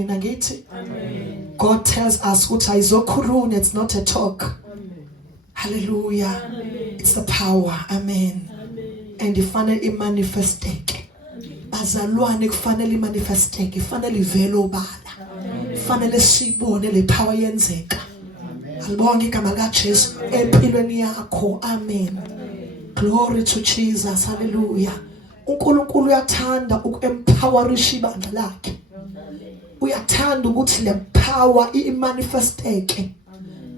Amen. God tells us ukuthi ayizokhulunywa, it's not a talk. Amen. Hallelujah. Amen. It's a power. Amen. Amen. And ifanele imanifesteke. Bazalwane kufanele imanifesteke, ifanele ivele obala. Ifanele sibone le power yenzeka. Alibonge igama likaJesu empilweni yakho. Amen. Glory to Jesus. Hallelujah. uNkulunkulu uyathanda uku-empowerisha ibandla lakhe. Uyathanda ukuthi le power imanifesteke.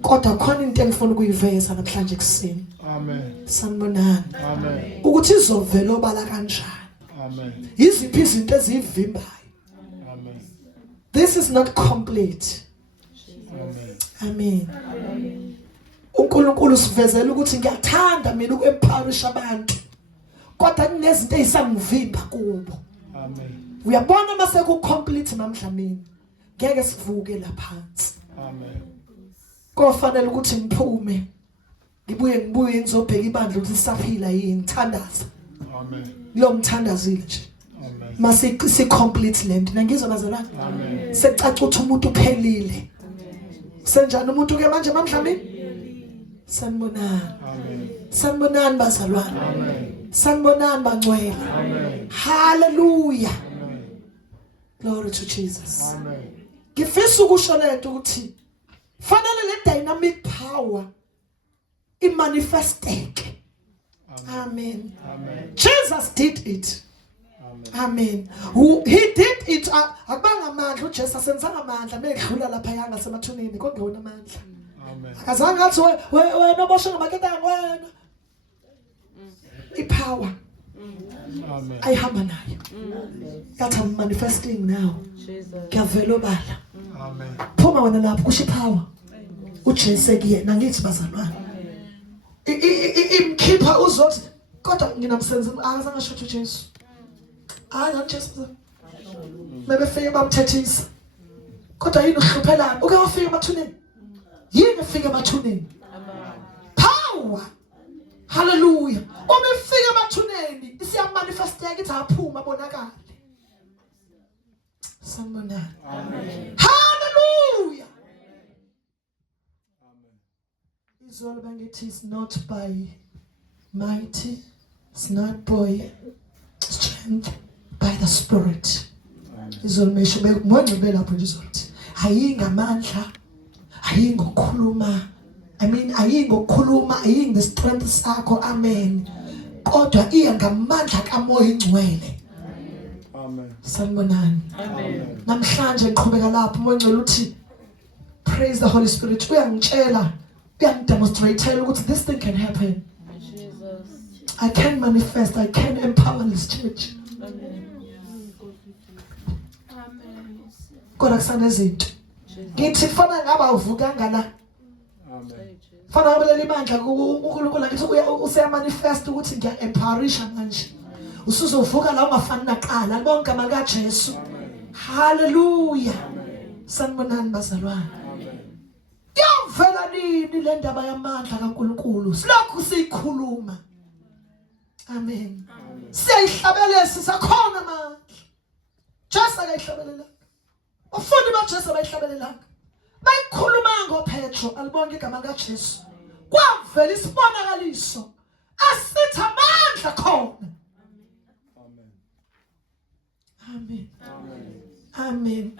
Kodwa khona into engifuna ukuyiveza namhlanje kuseni. Amen. Sanibonani. Amen. Ukuthi izovela obala kanjani. Amen. Yiziphi izinto ezivimbayo. Amen. This is not complete. Amen. Amen. uNkulunkulu sivezela ukuthi ngiyathanda mina uku-empowerisha abantu. Kodwa kunezinto ezisangivimba kubo. Amen. Uyabona mase ku complete namhlanje ngeke sivuke lapha phansi. Amen. Kofanele ukuthi ngiphume ngibuye ngizobheka ibandla ukuthi sisaphila yini thandaza. Amen. Lo mthandazile nje. Amen. Mase si complete land ngizwa bazalwane. Amen. Secaca ukuthi umuntu uphelile. Senjani umuntu ke manje namhlanje? Sanibonani. Amen. Sanibonani bazalwane. Amen. Sanibonani bangcwele. Amen. Hallelujah. Amen. Glory to Jesus. Amen. Ngifisa ukusho lento ukuthi fanele le dynamic power imanifesteke. Amen. Amen. Jesus did it. Amen. Amen. He did it. Akubanga amandla uJesu asenzanga amandla medlula lapha yanga semathuneni kongewona amandla. Amen. Akazange athi wena obosha ngamaketanga wena. Ipower Amen. ayihamba nayo. That I'm manifesting now. Kuyavela obala. Amen. Phuma wena lapho kusho ipower. uJesu kuyena ngithi bazalwane. Imkhipha uzothi kodwa nginamsenza akazange asho uJesu. Hayi uJesu. Mebefike bamthethisa. Kodwa yini uhluphelana? Uke wafika emathuneni. Yini ufika emathuneni? Power. Hallelujah. Uma ifika emathuneni isiyamanifesteka ithi aphuma bonakala. Sanibonani. Amen. Hallelujah. It's all about it is not by mighty, it's not by strength, by the Spirit. Izolumeshe manje belapho izoluthi ayingamandla ayingokukhuluma ayingokukhuluma aying the strength sakho. Amen. Kodwa iya ngamandla kaMoya Ingcwele. Amen. Sanibonani. Amen. Namhlanje ngiqhubeka lapho uMoya Ingcwele uthi praise the Holy Spirit. Uyangitshela uyangidemonstrate ukuthi this thing can happen. I can manifest, I can empower this church. Kodwa kusanezinto ngithi fana ngaba uvuka ngala. Amen. Fana ngabelela ibandla uNkulunkulu ngithi useyamanifest ukuthi ngiya-empowerisha manje. Usuzovuka la ungafani naqala. Alibonke igama likaJesu. Hallelujah. Sanibonani bazalwane. Yavela nini le ndaba yamandla kaNkulunkulu silokhu siyikhuluma. Amen. Siyayihlabelesa sakhona manje. Jesu akayihlabelela. Ufundi baJesu bayihlabelelanga. Bayikhuluma ngoPetro. Alibonke igama likaJesu. Kwavela isibonakaliso asithi amandla khona. Amen. Amen.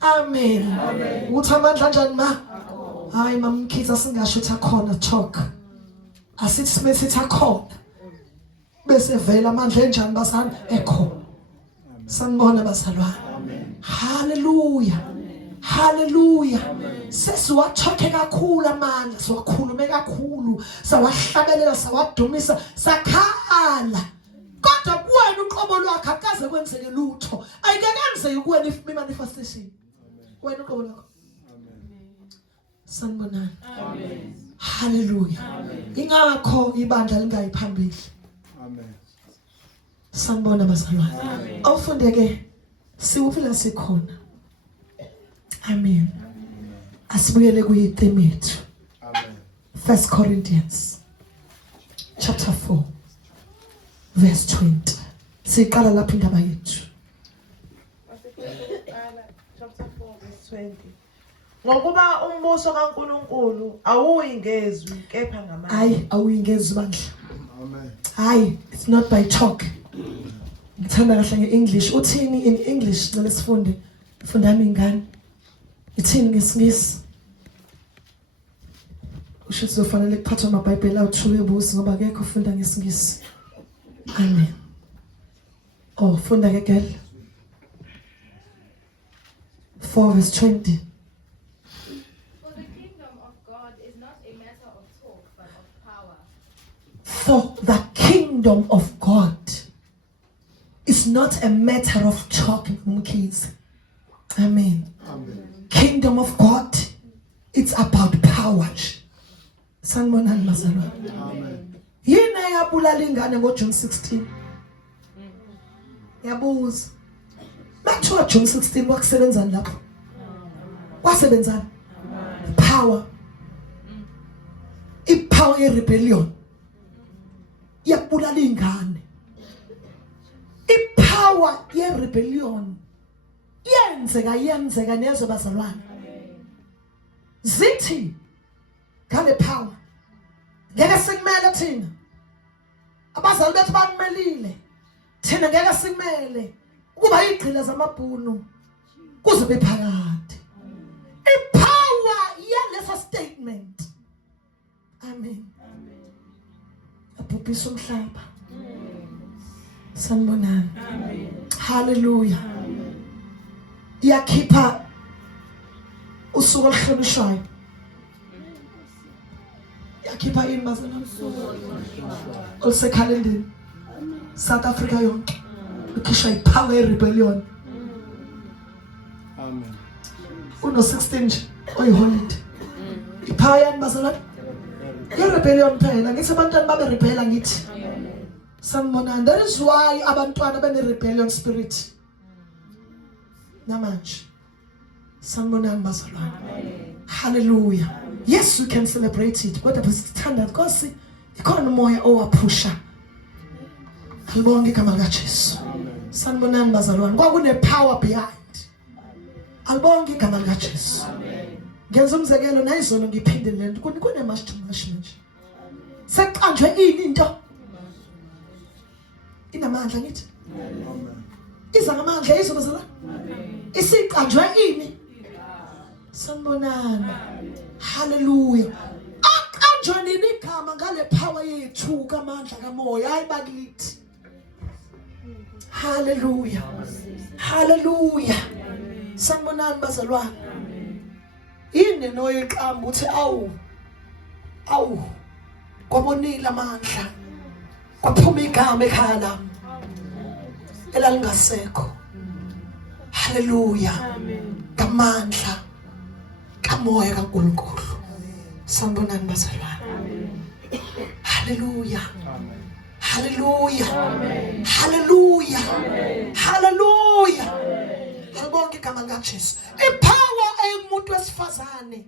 Amen. Amen. Uthi amandla kanjani ma? Hayi mamkhiza singasho ukuthi akhona talk. Asithi sithi akhona. Bese vela amandla enjani basana ekhona. Sanibona bazalwane. Hallelujah. Hallelujah. Sesiwathokhe kakhulu amandla, siwakhulume kakhulu, sawahlabelela, sawadumisa, sakhala. Kodwa kuwena uqobo lwakhe akaze kwenzeke lutho. Ayikenzeki kuwena if manifestation. Wena uqobo lwakho. Sanibonani. Amen. Hallelujah. Ingakho ibandla lingayiphambili. Amen. Sanibona bazalwane. Awufundeke siwufila sikhona. Amen. Asibuyele kuyitheme yethu. Amen. 1 Corinthians chapter 4 verse 20. Siqala lapha indaba yethu. Chapter 4:20. Ngokuba umbuso kaNkulunkulu awuyingezwi kepha ngamandla. Hayi awuyingezwi bandla. Amen. Hayi, it's not by talk. Ngithanda kahle ngeEnglish. Uthini in English ngicela sifunde. Fundani ingane. Ithini ngeSingisi? Usho sizofanele kuphathwa amaBhayibheli awu2 ebusi ngoba akekho ufunda ngeSingisi. Amen. Oh, funda ke girl. 4:20. For the kingdom of God is not a matter of talk, but of power. For the kingdom of God is not a matter of talking, kids. Amen. Amen. Kingdom of God, it's about power. Sanibonani bazalwane. Amen. Yini eyabulala ingane ngoJune 16? Yabuza. Bathiwa June 16 kwakusebenzani lapho? Kwasebenzani? Power. Ipower ye-rebellion. Yabulala ingane. Ipower ye-rebellion. Yenzeka nezwe bazalwane. Zithi ngale power. Ngeke sikumele thina. Abazali bethu bakumelile. Thina ngeke sikumele ukuba igqila zamabhunu kuze bephakade. Ipower yaleso statement. Amen. Abhubhisa umhlaba. Sanibonani. Hallelujah. Yakhipha usuku oluhlonishwayo. Yakhipha imazana olusekhalendeni. South Africa yonke. Ukhishwa ipower ye-rebellion. Amen. Uno 16 nje oyiholiday. Ipower yani bazalwane? Ye-rebellion phela. Ngithi abantwana babe rebella ngithi. Sanibonani. That is why abantwana bane-rebellion spirit. Namanje. Sanibonani bazalwane. Hallelujah. Yes, we can celebrate it. Kodwa besithanda because ikhona umoya owaphusha. Alibonge igama likaJesu. Sanibonani bazalwane. Kwakune power behind. Alibonge igama likaJesu. Ngenza umzekelo nayizolo ngiphinde lento. Kune much too much nje. Seqanjwe ini into? Inamandla ngithi. Amen. Iza ngamandla izo bazalwane. Isiqanjwe ini? Sanibonani. Hallelujah. Aqanjwa nini igama ngale power yethu kamandla kamoya hayi bakithi. Hallelujah. Hallelujah. Sanibonani bazalwane. Yini noyiqamba uthi awu kwabonile amandla. Kwaphuma igama ekhaya lami. Elalingasekho. Hallelujah. Kamandla kamoya kaNkulunkulu. Sanibonani bazalwane. Hallelujah. Amen. Hallelujah. Hallelujah. Hallelujah. Alibonke igama likaJesu. Ipower eyomuntu wesifazane.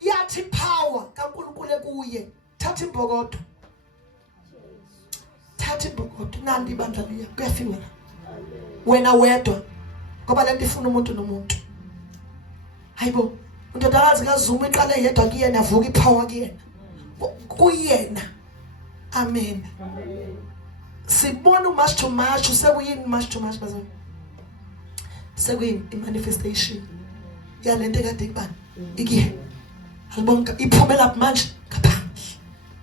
Yathi power kaNkulunkulu kuye. Thatha imbokodo. Thatha imbokodo nandi ibandla liya kuyafika. Wena wedwa ngoba lento ifuna umuntu nomuntu. Hayibo, undodakazi kaZuma iqale yedwa kuyena avuka ipower kuyena. Kuyena. Amen. Sibona much too much sekuyini much too much bazalwane. Sekuyini imanifestation yalento ekade kubani ikihe. Alibonke iphumela manje ngaphandle.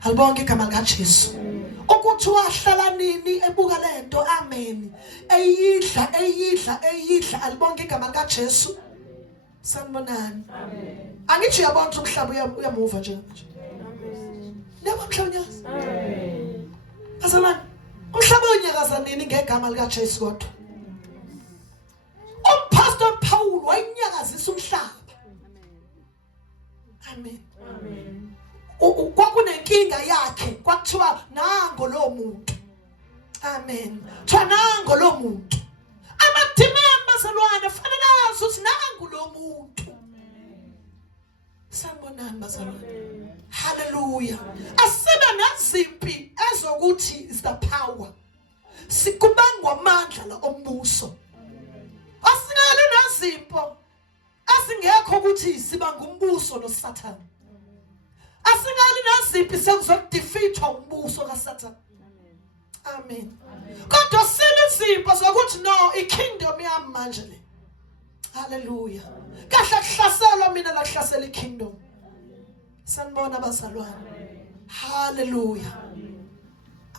Alibonke igama likaJesu. Ukuthi wahlala nini ebuka lento. Amen. Eyidla alibonke igama likaJesu. Sanibonani. Amen. Angithi uyabona umhlaba uyamuva nje. Amen. Noma mhlonyazi. Amen. Bazalwane, umhlaba unyakaza nini ngegama likaJesu kodwa? Pastor Paul wayenyakazisa umhlaba. Amen. Amen. Kwakunenkinga yakhe kwakuthiwa nango lo muntu. Amen. Kuthiwa nango lo muntu. Amadimoni bazalwane fanele azi ukuthi nango lo muntu. Sanibonani bazalwane. Hallelujah. Asibe naziphi ezokuthi is the power. Sikubangwa amandla la ombuso. Asingali nazimpo asingekho ukuthi siba ngumbuso noSathane. Asingali naziphi sekuzodefeatwa umbuso kaSathane. Amen. Kodwa sinizipho zokuthi no ikingdom yami manje le. Hallelujah. Kahle kuhlaselwa mina la kuhlasela ikingdom. Sanibona bazalwane. Hallelujah.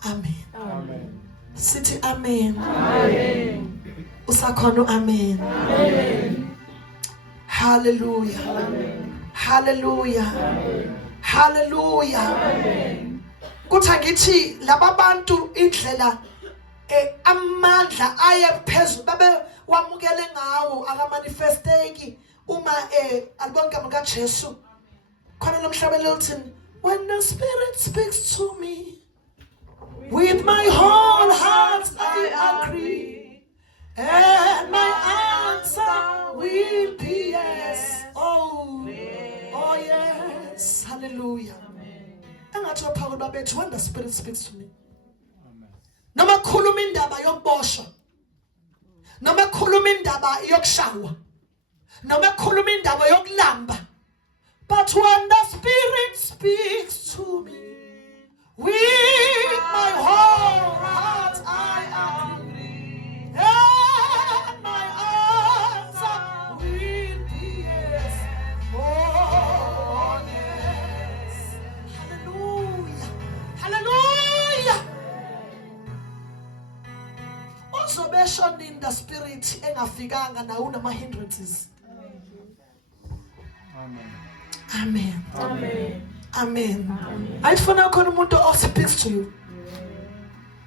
Amen. Amen. Sithi amen. Amen. Usakhona amen. Amen. Hallelujah. Amen. Hallelujah. Amen. Hallelujah. Amen. Kuthi ngithi laba bantu indlela amandla aye phezulu babe wamukele ngawo aka manifesteki uma alibonke amaka Jesu khona lomhlabelelo uthini when the Spirit speaks to me with my whole heart I agree and my answer will be yes. Oh yes. Hallelujah. Engathi waphakula babethu when the Spirit speaks to me. Noma khuluma indaba yokuboshwa. Noma khuluma indaba yokushawa. Noma khuluma indaba yokulamba. But when the Spirit speaks to me with my whole heart I agree. And my answer will be yes. Oh yes. Hallelujah. Hallelujah. Also mention in the Spirit engafikanga na unama hindrances. Amen. Amen. Amen. Ayifuna khona umuntu o speaks to you.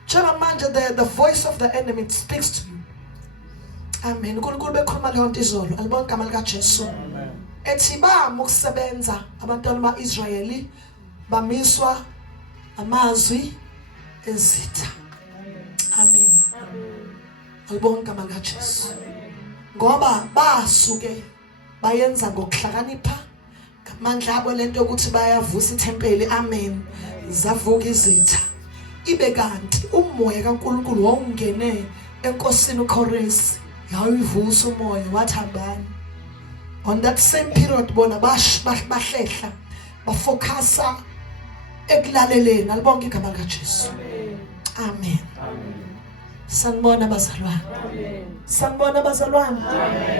Njengoba manje the voice of the enemy speaks to you. Amen. uNkulunkulu bekhuluma leyo nto izolo alibona igama lika Jesu. Amen. Ethi bami ukusebenza abantwana baIsrayeli bamiswa amazwi ezitha. Amen. Alibona igama lika Jesu. Ngoba basuke bayenza ngokuhlakanipha ngamandla abo lento ukuthi bayavusa ithempeli. Amen. Zavuka izitha. Ibe kanti umoya kaNkulunkulu wawungene enkosini uKhoresi yayivusa umoya wathambani. On that same period bona bahlehla bafocusa ekulaleleni alibonke igama lika Jesu. Amen. Sanibona bazalwane. Sanibona bazalwane.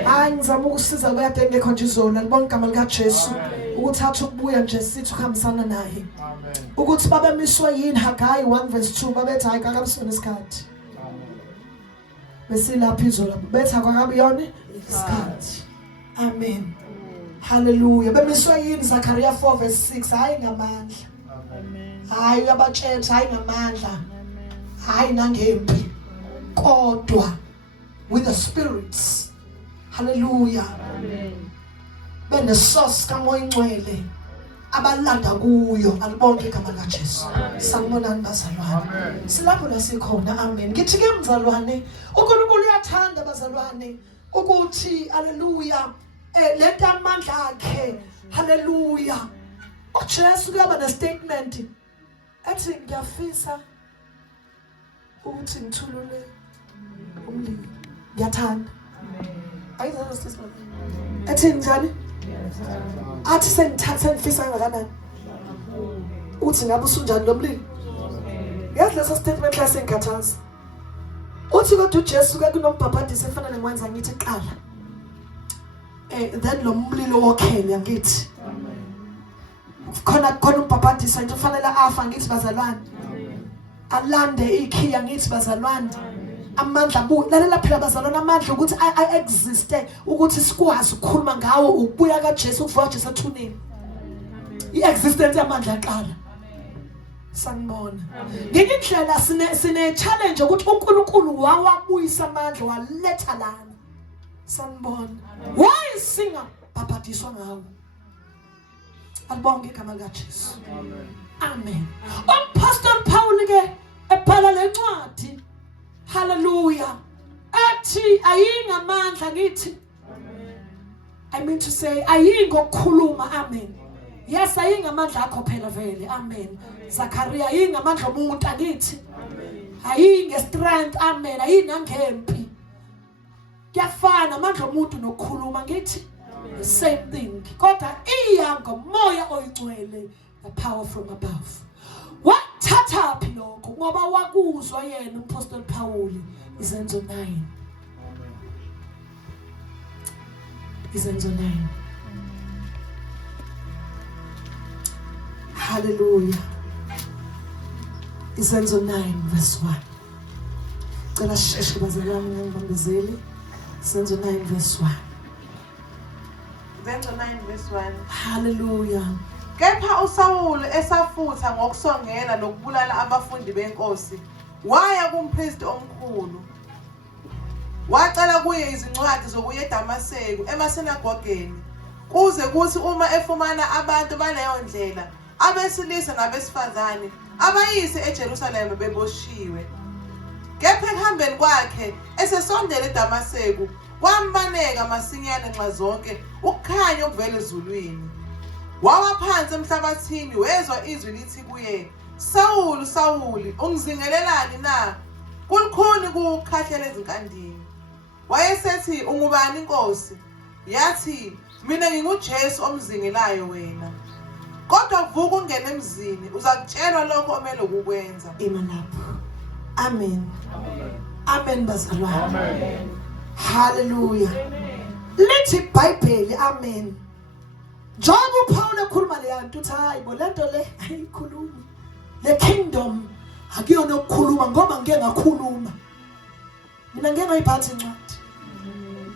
Hayi ngizama ukusiza kuyade ngekho nje izolo alibonke igama lika Jesu ukuthatha ukubuya nje sithi ukuhambisana naye. Amen. Ukuthi babemiswa yini Haggai 1:2 babethi hayi kakabusona isikhathi. Besilapha izolo bethi akabi yona isikhathi. Amen. Hallelujah. Bemiswa yini Zechariah 4:6 hayi ngamandla. Amen. Hayi abatshela hayi ngamandla. Hayi nangempi. Kodwa with the spirits. Hallelujah. Amen. Bene source kaMoya Ingcwele abalanda kuyo alibonke igama lika Jesu. Sanibonani bazalwane. Amen. Silapho la sikhona. Amen. Ngithi ke mzalwane uNkulunkulu uyathanda bazalwane ukuthi hallelujah lento amandla akhe. Hallelujah. uJesu kuyaba ne statement ethi ngiyafisa ukuthi ngithulule umlilo. Ngiyathanda. Ayizona statement. Ethi njani? Athi sengithatha ngifisa kangakanani? Uthi ngabe usunjani lo mlilo? Yazi leso statement la sengikhathaza. Uthi kodwa uJesu ke kunombhabhadisi efana nemwenza ngithi qala. Then lo mlilo wokhenya ngithi. Khona umbhabhadisi nje ufanele afa ngithi bazalwane. Alande ikhiya ngithi bazalwane. Amandla lalela phela bazalwane amandla ukuthi existe ukuthi sikwazi ukukhuluma ngawo ukubuya kaJesu ukuvuka Jesu ethuneni. I-existence yamandla aqala. Sanibona. Ngenye indlela sine challenge ukuthi uNkulunkulu wawabuyisa amandla waletha lana. Sanibona. Why singa bhabhadiswa ngawo? Alibonke igama lika Jesu. Amen. Apostle Paul ke ebhala lencwadi. Hallelujah. Athi ayingamandla ngithi. I mean to say ayingokukhuluma. Amen. Yes ayingamandla akho phela vele. Amen. Zachariah ayingamandla omuntu angithi. Ayinge strength. Amen. Ayinangempi. kuyafana amandla omuntu nokukhuluma ngithi the same thing kodwa iya ngomoya oyingcwele, the power from above. Wathatha phi lokho ngoba wakuzwa yena uMaster Paul. Izenzo 9. Izenzo 9. Hallelujah. Izenzo 9 verse 1. Cela sheshe bazalwane ngibambezeli. Izenzo 9 verse 1. Izenzo 9 verse 1. Hallelujah. Kepha uSawuli esafutha ngokusongela nokubulala abafundi benkosi, waya kumpristi omkhulu. Wacela kuye izincwadi zokuya eDamaseko emasinagogeni, kuze kuthi uma efumana abantu baleyo ndlela, abesilisa nabesifazane, abayise eJerusalema beboshiwe. Kepha ekuhambeni kwakhe esesondela eDamaseko, kwambaneka masinyane nxa zonke ukukhanya okuvela ezulwini. Wawa phansi emhlabathini wezwa izwi lithi kuye, Sawuli, Sawuli, ungizingelelani na? Kulikhuni kukhahlela ezinkandini. Wayesethi, ungubani inkosi? Yathi, mina nginguJesu omzingelayo wena. Kodwa vuka ungene emzini, uzakutshelwa lokho omele ukukwenza. Imanapho. Amen. Amen bazalwane. Amen. Hallelujah. Lithi iBhayibheli amen. Njengoba uPaul ekhuluma le yanto uthi hayibo lento le ayikhulumi. Le kingdom akuyona ukukhuluma ngoba ngeke ngakhuluma. Mina ngeke ngayiphatha incwadi.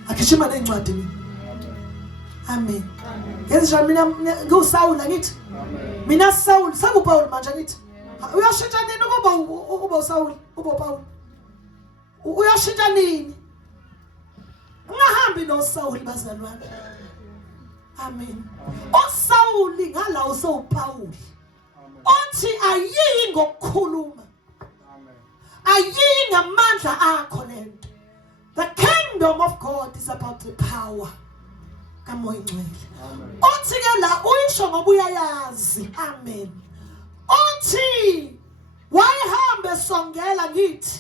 Akishima nencwadi mina. Amen. Yenzisha mina ngiuSawuli ngithi. Mina Saul sakuPaul manje ngithi. Uyashintsha nini ukuba uSawuli, uba Paul? Uyashintsha nini? Ungahambi noSawuli bazalwane. Amen. uSawuli ngala uSawuPaul. Othi ayiyi ngokukhuluma. Ayiyi ngamandla akho lento. The kingdom of God is about the power. Kamoya ngcwele. Othi ke la uyisho ngoba uyayazi. Amen. Othi wayihambe songela ngithi.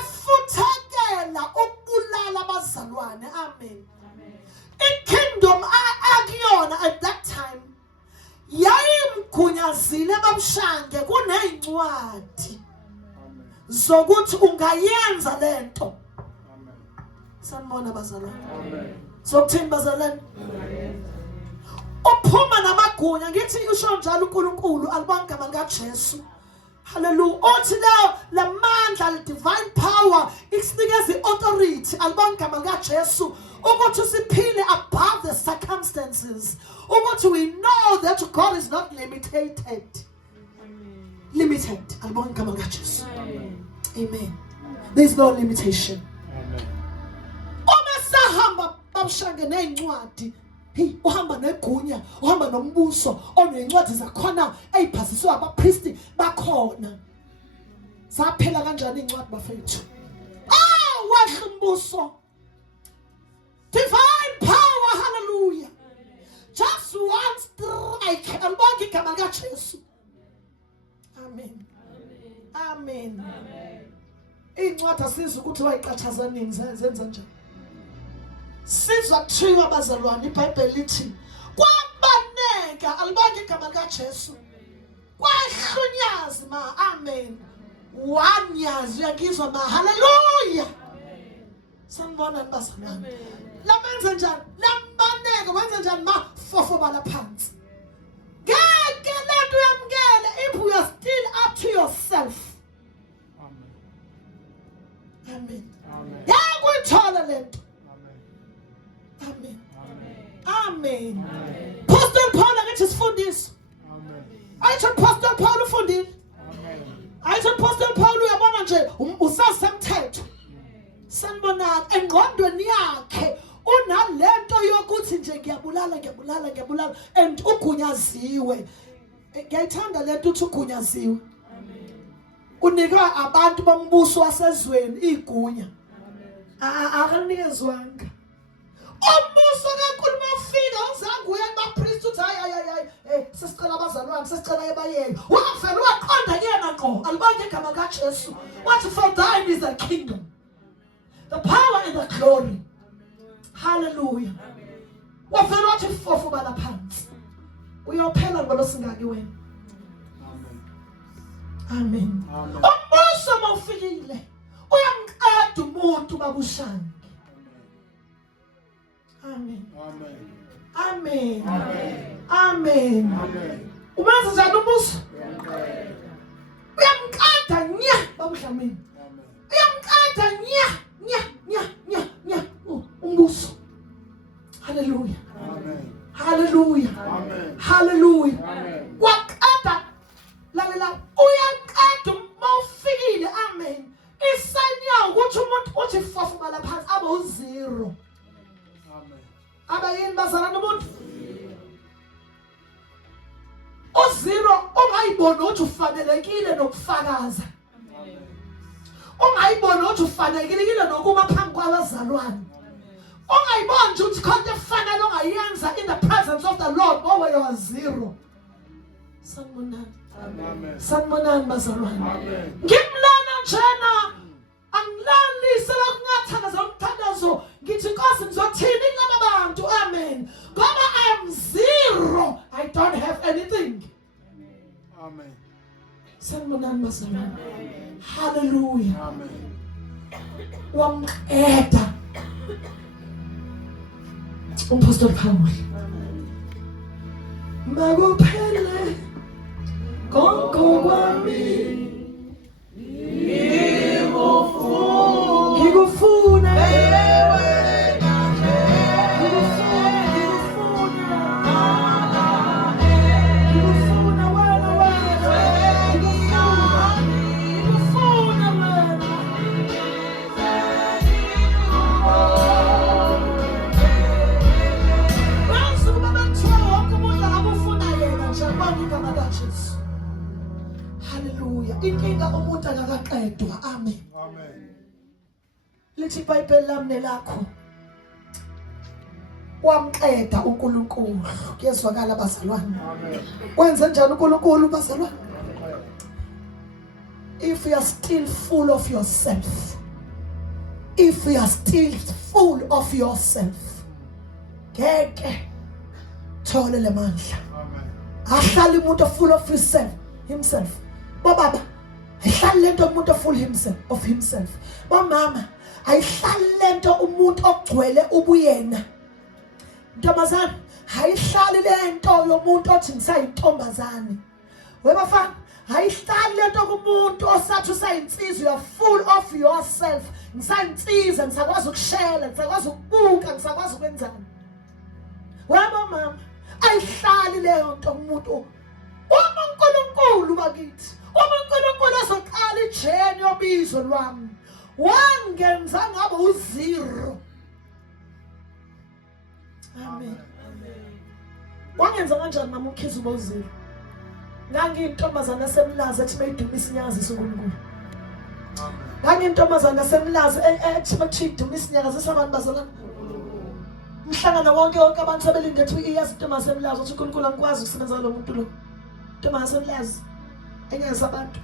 Efuthakela ukubulala abazalwane. Amen. Kingdom akuyona at that time yayimgunyazile bamshange kunezincwadi zokuthi ungayenza lento. Sanibona bazalwane. Sokuthini bazalwane? Uphuma namagunya ngithi usho njalo uNkulunkulu alibonke igama likaJesu. Hallelujah. Uthi la mandla le divine power isinikeza authority alibonke igama likaJesu. Ukuthi siphile above the circumstances. Ukuthi we know that God is not limited. Limited. Alibonke igama likaJesu. Amen. There is no limitation. Uma sahamba bamshange nezincwadi. Hey, uhamba negunya, uhamba nombuso onezincwadi zakhona eziphasiswe abapristi bakhona. Zaphela kanjani izincwadi bafethu? Wahla umbuso. Divine power, hallelujah. Just one strike. Alibonke igama likaJesu. Amen. Amen. Izincwadi asizwe ukuthi wayiqhathaza nini zenza njani. Sizwa kuthiwa abazalwane iBhayibheli lithi kwabaneka alibonke igama likaJesu. Kwahlunyazi ma amen. Wanyazi uyakizwa ma hallelujah. Sanibona bazalwane. Lamenza njani? Lambaneka wenza njani ma fofobala phansi. Ngeke lento uyamkele if you are still up to yourself. Amen. Amen. Yakuyithola lento. Amen. Amen. Amen. Apostle Paul akithi sifundise. Amen. Ayithi Apostle Paul ufundile. Amen. Ayithi Apostle Paul uyabona nje usasemthetho. Sanibona engqondweni yakhe unalento yokuthi nje ngiyabulala and ugunyaziwe. Ngiyayithanda lento uthi ugunyaziwe. Unika abantu bombuso wasezweni igunya. Akanikezwanga. Umbuso kaNkulunkulu mafika uzange uye kubapriest uthi hayi sesicela abazalwane sesicela ebayeni. Wafela waqonda yena ngqo alibonke igama likaJesu. What for thine is the kingdom, the power find the glory. Hallelujah. Wavela wathi fofubala phansi. Uyophela ngolo singaki wena. Amen. Umbuso mawufikile uyamqeda umuntu babushange. Amen. Amen. Amen. Umenza njani umbuso? Uyamqeda nya babudlamini. Uyamqeda nya umbuso. Hallelujah. Hallelujah. Hallelujah. Waqeda lalela uyaqeda mawufikile. Amen. Isanya ukuthi umuntu uthi fofumala phansi abe u0. Abayini bazalana umuntu u0 ongayibona ukuthi ufanelekile nokufakaza. Ongayibona ukuthi ufanelekile nokuma phambi kwabazalwane. Ongayibona ukuthi konke efanele ongayenza in the presence of the Lord ngoba you0. Sanibonani. Amen. Sanibonani bazalwane. Ngimlana njena angilalise lokungathakaza umthandazo ngithi Nkosi ngizothini kulaba bantu. Amen. Ngoba I am 0. I don't have anything. Amen. Sanibonani bazalwane. Hallelujah. Amen. Wamqeda umpostoli Paul. Makuphele konke kwami ngikufuna inkinga umuntu akaqedwa. Amen. Amen. Lithi iBhayibheli lami nelakho wamqeda uNkulunkulu. Kuyezwakala bazalwane. Amen. Wenze njani uNkulunkulu bazalwane? If you are still full of yourself, if you are still full of yourself, ngeke thole le mandla. Amen. Ahlala umuntu full of himself. Baba ayihlali lento umuntu full of himself. Mama ayihlali lento umuntu ogcwele ubuyena. Ntombazana ayihlali lento yomuntu othi ngisayintombazane. Webafana ayihlali lento kumuntu osathi usayinsizwa. You are full of yourself. Ngisayinsiza ngisakwazi ukushela, ngisakwazi ukubuka, ngisakwazi ukwenzani. Wema mama ayihlali leyo nto kumuntu uNkulunkulu bakithi. uNkulunkulu azoqala ijeni yobizo lwami wangenza ngabe u0. Amen. Wangenza kanjani mama ukhiza uba u0? Ngangiyintombazana semlazi ethi mayidumisa inyakazisa uNkulunkulu. Ngangiyintombazana semlazi ethi bathi idumisa inyakazisa abantu bazalana. Mhlangana wonke abantu sebelinde ethi iyazi intombazana semlazi uthi uNkulunkulu angikwazi ukusebenza lo muntu lo. Intombazana semlazi engenza abantu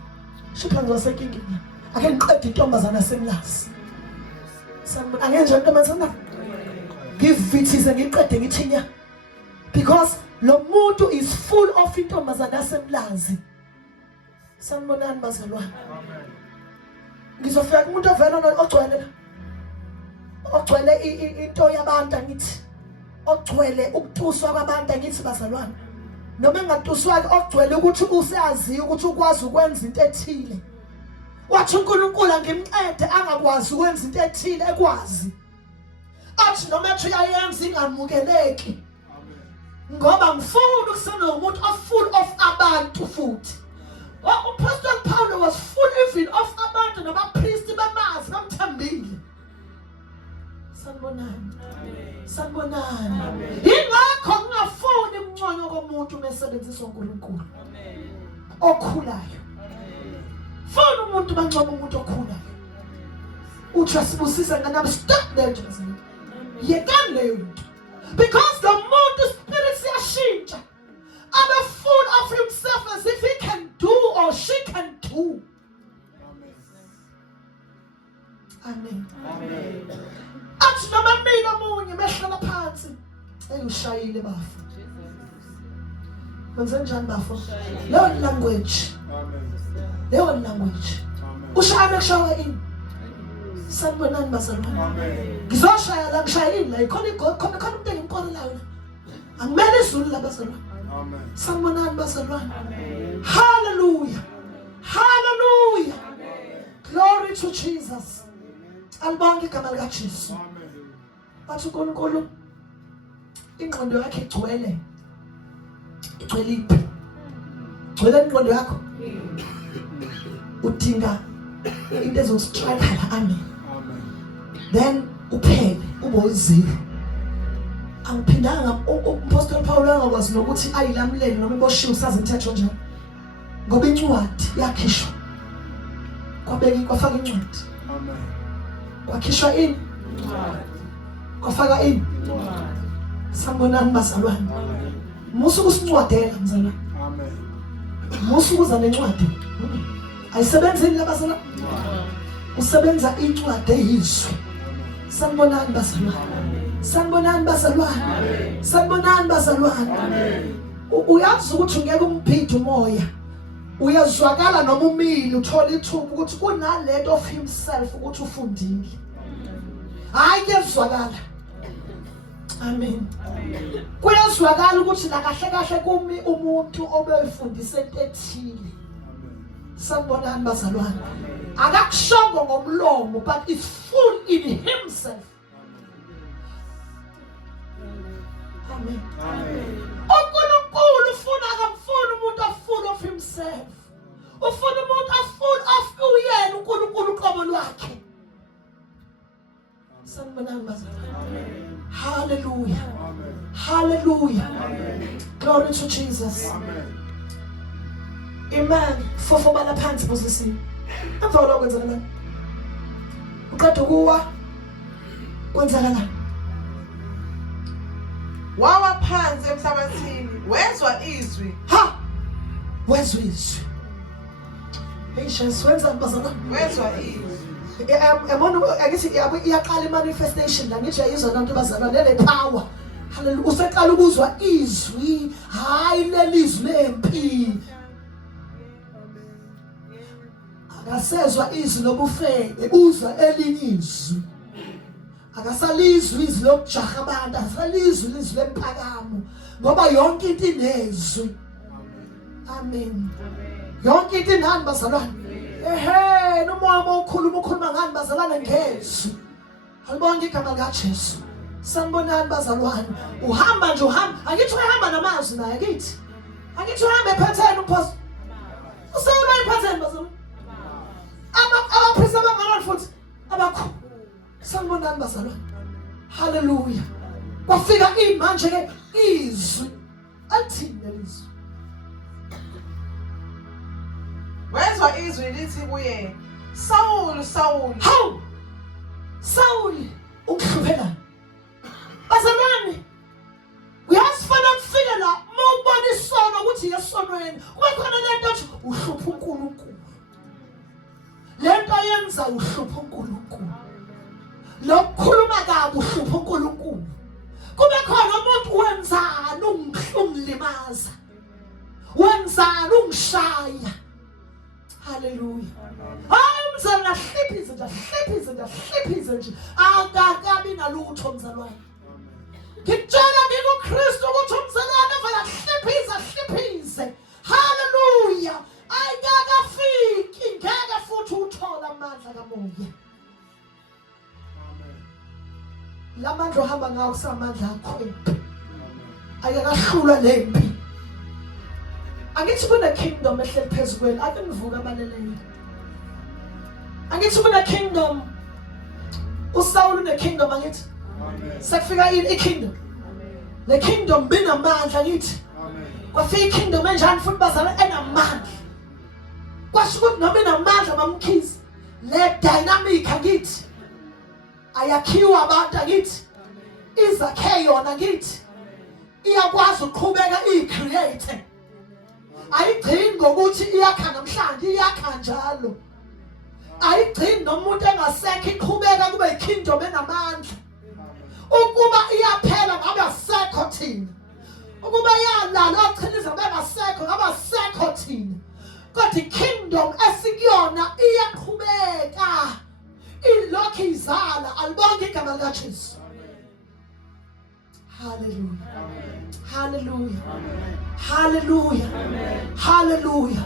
shiphanza wasenkingeni ake ngiqede intombazana semlazi. Sanibona angenje intombazana ngivithize ngiqede ngithinya because lo muntu is full of intombazana semlazi. Sanibonani bazalwane. Ngizofika kumuntu ovela ogcwele into yabantu ngithi ogcwele ukutuswa kwabantu ngithi bazalwane. Noma engatuswaki ogcwele ukuthi usazi ukuthi ukwazi ukwenza into ethile. Wathi uNkulunkulu ngimqede angakwazi ukwenza into ethile ekwazi. Athi noma ethi uyayenza ingamukeleki. Ngoba ngifuna ukusena umuntu full of abantu futhi. Apostle Paul was full even of abantu nabapriesti bamazi bamthambile. Sanibonani. Sanibonani. Ingakho ngingafuni umnconyo komuntu mesebenzisa uNkulunkulu. Okhulayo. Funa umuntu bancoma umuntu okhulayo. Uthi asibusise nganabe stop there nje. Yekani leyo nto. Because the muntu spirit siyashintsha. Abe full of himself as if he can do or she can do. Amen. Amen. Ushayile bafo. Wenze njani bafo? Leyo language. Leyo language. Ushaya kushawa ini. Sanibonani bazalwane. Ngizoshaya la ngishaya ini la ikhona khona umuntu engimqola la. Angimele izulu la bazalwane. Amen. Sanibonani bazalwane. Hallelujah. Hallelujah. Glory to Jesus. Alibonke igama lika Jesu. Bathi uNkulunkulu ingqondo yakhe igcwele. Igcwele iphi? Igcwele ingqondo yakho. Udinga into ezostrike la amen. Then uphele ubozile. Angiphindanga uMaster Paul angakwazi nokuthi ayilamulele noma iboshiwe usazi imithetho njalo. Ngoba incwadi yakhishwa. Kwabeki kwafaka incwadi. Amen. Kwakhishwa ini? Kwafaka ini? Sanibonani bazalwane. Musu kusincwadela mzalwane. Amen. Musu kuza nencwadi. Ayisebenzini labazalwane. Usebenza incwadi eyizwe. Sanibonani bazalwane. Sanibonani bazalwane. Sanibonani bazalwane. Uyazi ukuthi ungeke umphide umoya. Uyazwakala noma umili uthola ithuba ukuthi kunalento of himself ukuthi ufundile. Hayi kuyazwakala. Amen. Kuyazwakala ukuthi la kahle kahle kumi umuntu obeyifundisa into ethile. Sanibonani bazalwane. Akakushongo ngomlomo but it's full in himself. Amen. uNkulunkulu ufuna akamfuni umuntu full of himself. Ufuna umuntu full of uyena uNkulunkulu uqobo lwakhe. Sanibonani bazalwane. Hallelujah. Hallelujah. Glory to Jesus. Amen. Fofobala phansi bosisi. Emva lokho kwenzakala. Uqeda ukuwa kwenzakala. Wawa phansi emhlabathini wezwa izwi. Ha! Wezwa izwi. Hey Jesus, wenza bazalwane. Wezwa izwi. Emona akithi iyaqala imanifestation la ngithi ayizwa abantu bazalwane le power. Hallelujah. Useqala ukuzwa izwi, hayi lelizwi lempi. Akasezwa izwi lobufe, ebuzwa elinye izwi. Akasalizwi izwi lokujaha abantu, akasalizwi izwi lempakamo ngoba yonke into inezwi. Amen. Yonke into inani bazalwane. Ehe, nomoya ukhuluma ngani bazalwane ngezwi. Alibonke igama lika Jesu. Sanibonani bazalwane. Uhamba nje uhamba, angithi uyahamba namazwi naye akithi. Angithi uhamba ephatheni umphosto. Usewona ephatheni bazalwane. Abaphisa bangana futhi abakho. Sanibonani bazalwane. Hallelujah. Kwafika manje ke izwi alithini lelizwi. Wezwa izwi lithi kuye, Saul, Saul. Hawu! Saul, ukuhluphelana. Bazalwane, uyasifana kufika la mawubona isono ukuthi yesonweni. Kube khona lento ethi uhlupha uNkulunkulu. Lento yenza uhlupha uNkulunkulu. Lokukhuluma kabi uhlupha uNkulunkulu. Kube khona umuntu wenzani ungilimaza. Wenzani ungishaya. Hallelujah. Hayi mzalwane hliphize nje. Akakabi nalutho mzalwane. Ngitshela ngikuKristu ukuthi umzalwane vele hliphize. Hallelujah. Ayikafiki ngeke futhi uthola amandla kamoya. Lamandla ohamba ngawo kusamandla akho. Ayakahlulwa lempi. Angithi kune kingdom ehleli phezulu kwenu ake nivuka abaleleli. Angithi kune kingdom uSaul une kingdom angithi. Amen. Sekufika i kingdom. Amen. Le kingdom binamandla ngithi. Amen. Kwafika kingdom enjani futhi bazalwane enamandla. Kwasho ukuthi noma inamandla bamkhizi. Le dynamic angithi. Ayakhiwa abantu angithi. Izakhe yona ngithi. Iyakwazi ukuqhubeka icreate. Ayigcini ngokuthi iyakha namhlanje iyakha njalo. Ayigcini nomuntu engasekho iqhubeka kube ikingdom enamandla. Ukuba iyaphela ngabe asekho lalo ochiliza bengasekho ngabasekho thina. Kodwa ikingdom esikuyona iyaqhubeka. Ilokhu izala alibonke igama lika Jesu. Hallelujah. Hallelujah. Hallelujah. Hallelujah.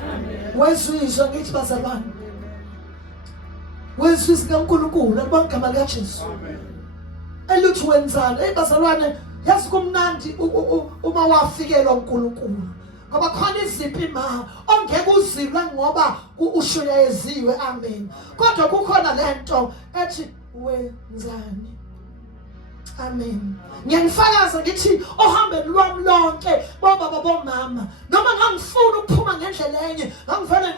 Wezizwe ngithi bazalwane. Wezizwe kaNkulunkulu alibonke igama lika Jesu. Eluthi wenzani bazalwane yazi kumnandi uma wafikelwa uNkulunkulu. Ngoba khona iziphi ma ongeke uzilwe ngoba ushuyeziwe amen. Kodwa kukhona lento ethi wenzani. Amen. Ngiyangifakaza ngithi ohambeni lwami lonke bobaba bomama noma ngangifuna ukuphuma ngendlela enye ngangivele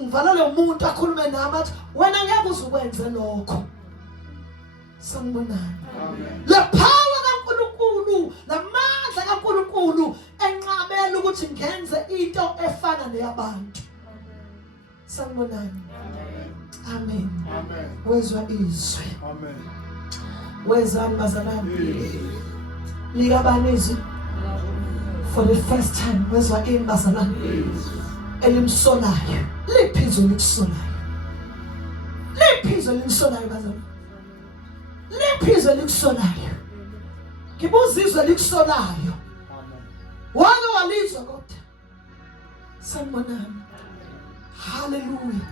ngivalelwe umuntu akhulume nami athi wena ngeke uzukwenze lokho. Sanibonani. Le power kaNkulunkulu, lamandla kaNkulunkulu enqabela ukuthi ngenze into efana neyabantu. Sanibonani. Amen. Amen. Wezwa izwi. Amen. Wezani bazalwane? Likabanizi for the first time wezwa ini bazalwane? Elimsolayo. Liphizo likusolayo. Liphizo likusolayo bazalwane. Liphizo likusolayo. Ngibuza izwe likusolayo. Wake walizwa kodwa. Sanibonani. Hallelujah.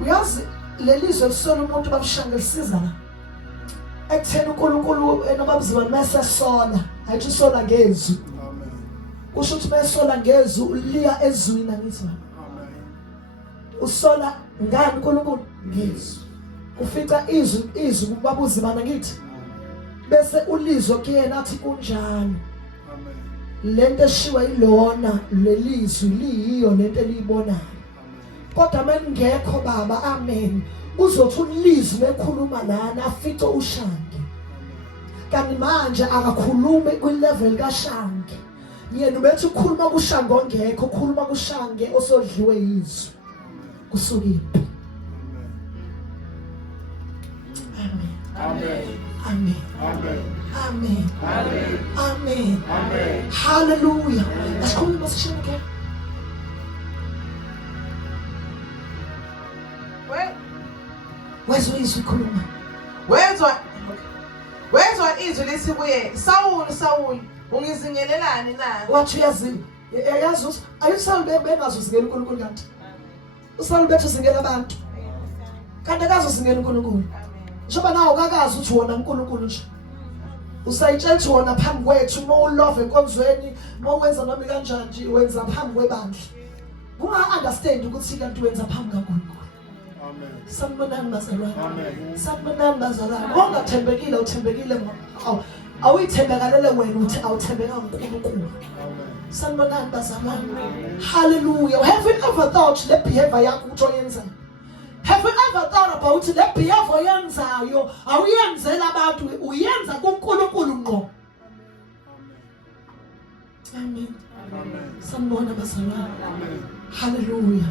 Uyazi lelizwe lisola umuntu babishanga lisiza la. Ekutheni uNkulunkulu enobabuzima mesesola, ayithi sola ngezwi. Amen. Usho ukuthi mesola ngezwi liya ezwini angithi. Amen. Usola ngani uNkulunkulu ngezwi. Ufica izwi kubabuzima nakithi. Bese ulizwe kuyena athi kunjalo. Amen. Lento eshiwa ilona lelizwi liyiyo lento eliyibonayo. Kodwa mengekho baba amen. Uzothi ulizwi lekhuluma lana afice ushange. Kanti manje akakhulume kwilevel kaShange. Yena ubethi ukhuluma kuShange ongekho, ukhuluma kuShange osodliwe yizwi. Kusuka impi. Amen. Amen. Amen. Amen. Amen. Amen. Amen. Amen. Hallelujah. Asikhulume masishini ke. Wezwa izwi khuluma. Wezwa izwi lithi kuye, Sawuli, Sawuli, ungizingelelani na? Wathi yazi ukuthi ayisawuli bengazuzingela uNkulunkulu kanti. Usawuli bethu zingela abantu. Kanti akazuzingela uNkulunkulu. Njengoba nawo kakazi ukuthi wona uNkulunkulu nje. Usayitshela ukuthi wona phambi kwethu uma ulove enkonzweni, uma wenza noma kanjani nje wenza phambi kwebandla. Unga understand ukuthi kanti wenza phambi kaNkulunkulu. Amen. Sanibonani bazalwane. Amen. Sanibonani bazalwane. Ongathembekile uthembekile awuyithembekalele wena uthi awuthembeka uNkulunkulu. Amen. Sanibonani bazalwane. Hallelujah. Have you ever thought le behavior yakho uthi oyenzayo? Have you ever thought about le behavior yenzayo awuyenzela abantu uyenza kuNkulunkulu ngqo? Amen. Amen. Sanibona bazalwane. Amen. Hallelujah.